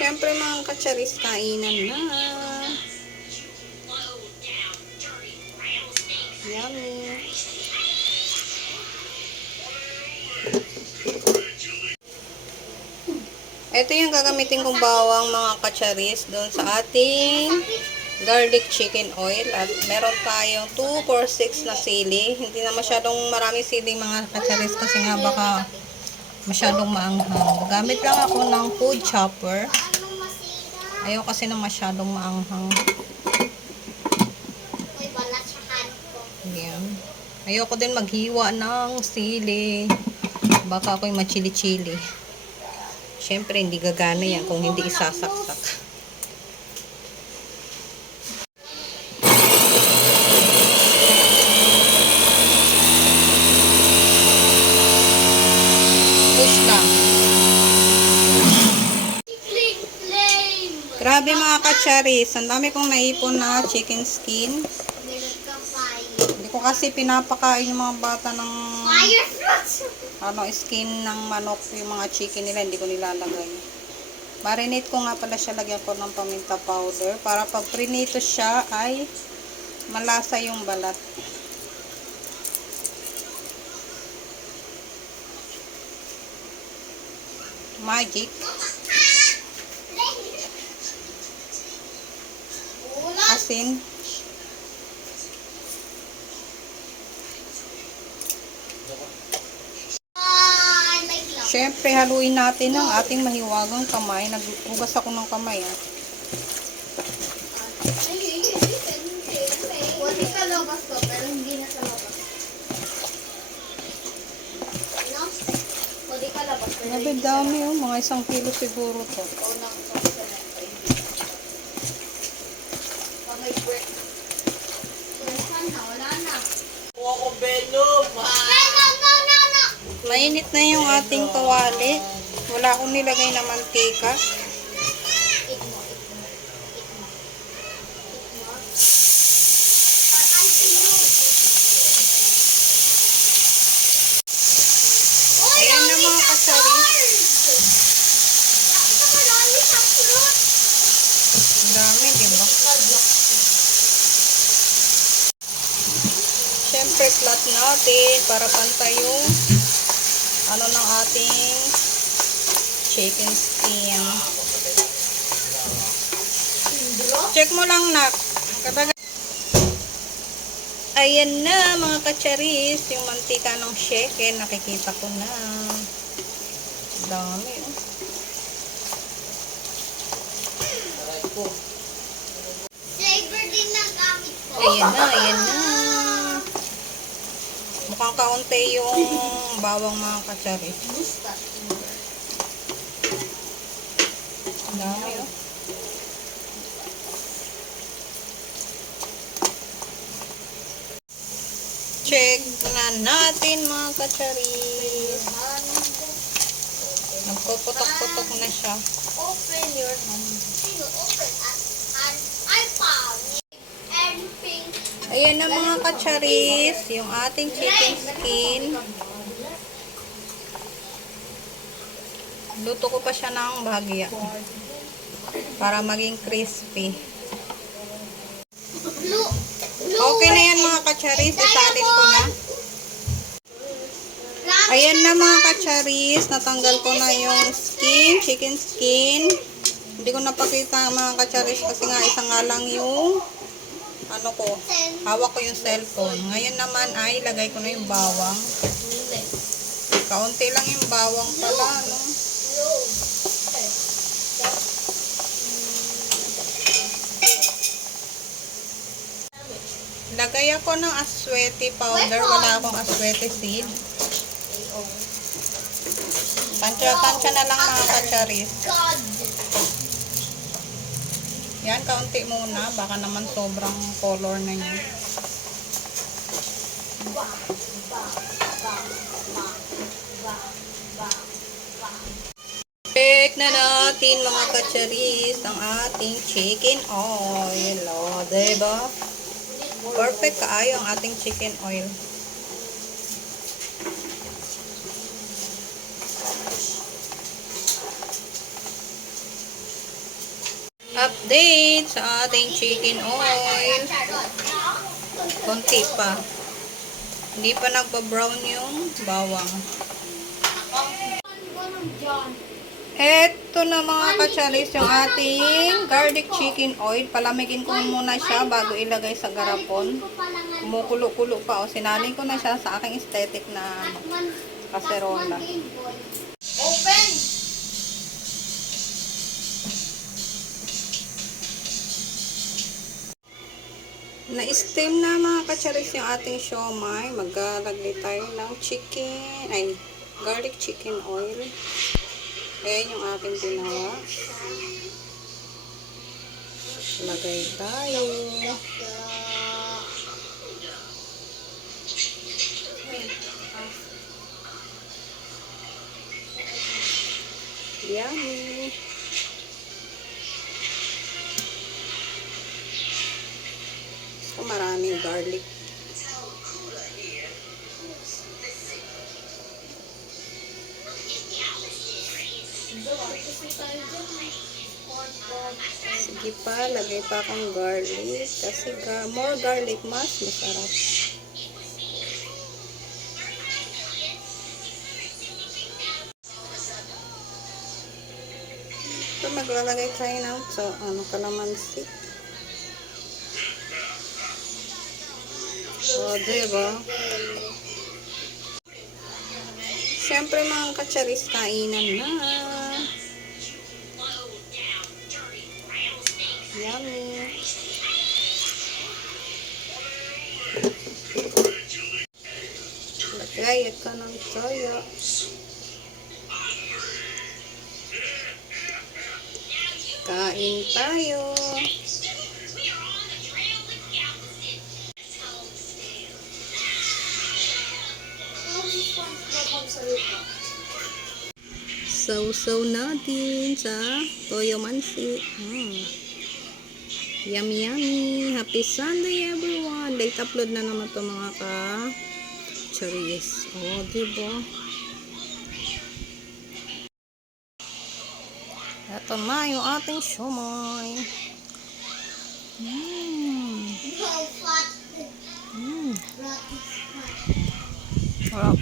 Siyempre mga katsaris, kainan na. Yummy. Ito yung gagamitin kong bawang mga katsaris doon sa ating garlic chicken oil. At meron tayong 2 4 6 na sili. Hindi na masyadong maraming sili mga katsaris kasi nga baka masyadong maanghang. Gamit lang ako ng food chopper. Ayaw kasi na masyadong maanghang. Ayan. Ayoko din maghiwa ng sili. Baka ako'y machili-chili. Siyempre, hindi gagana yan kung hindi isasaksak. Push lang. Grabe mga katsaris. Ang dami kong naipon na chicken skin. Hindi ko kasi pinapakain yung mga bata ng skin ng manok, yung mga chicken nila, hindi ko nilalagay. Marinate ko nga pala siya, lagyan ko ng paminta powder para pag prinito siya ay malasa yung balat. Magic. Asin. Siyempre, haluin natin ang ating mahiwagang kamay. Naghugas ako ng kamay. Pwede sa labas to, pero hindi na sa labas. No? Pwede ka labas. Nabi dami mga 1 kilo siguro to. May break. Wala na. Kuha ko belom. Mainit na yung ating kawali. Wala akong nilagay na mantika. Ayan na mga katsaris. Ang dami, diba? Siyempre, flat natin para pantay yung ng ating chicken skin. Check mo lang, nak. Ayan na mga katsaris, yung mantika ng chicken, nakikita ko na. Dami. Flavor din na gamit ko. Ayan na, ayan na. Mukhang kaunti yung bawang mga katsaris. Dami, oh. Check na natin mga katsaris. Nagpuputok-putok na siya. Open your hand. Open and I found everything. Ayan na mga katsaris, yung ating chicken skin. Luto ko pa siya ng bahagya para maging crispy. Okay na yan mga katsaris, isalin ko na. Ayan na mga katsaris, natanggal ko na yung skin, chicken skin. Hindi ko napakita mga katsaris kasi nga isa nga lang yung hawak ko yung cellphone. Ngayon naman ay lagay ko na yung bawang. Kaunti lang yung bawang pala, no? Lagay ako ng aswete powder. Wala akong aswete seed. Tansya-tansya na lang mga katsaris. Yan, kaunti muna. Baka naman sobrang color na niya. Check na natin mga katsaris ang ating chicken oil. O, diba? Perfect kaayo ang ating chicken oil. Update sa ating chicken oil. Konti pa. Hindi pa nagpa-brown yung bawang. Eto na mga kacharis yung ating garlic chicken oil. Palamigin ko muna siya bago ilagay sa garapon. Kumukulo-kulo pa. O, sinalin ko na siya sa aking aesthetic na kaserola. Open! Na-steam na mga kacharis yung ating siomai. Maglalagay tayo ng garlic chicken oil. Ayan yung aking ginawa. Lagay tayo. Yummy. So, maraming garlic. Sige pa, lagay pa akong garlic. Kasi more garlic, mas masarap. So, maglalagay tayo ng kalamansi. O, diba? Siyempre mga kacharis, kainan na. Yummy. Lagay ka ng soya. Kain tayo. Sausaw natin sa toyo mansi. Yummy, yummy. Happy Sunday, everyone. Late upload na naman to mga ka-charis. Oh, diba? Ito na yung ating siomai. Sarap.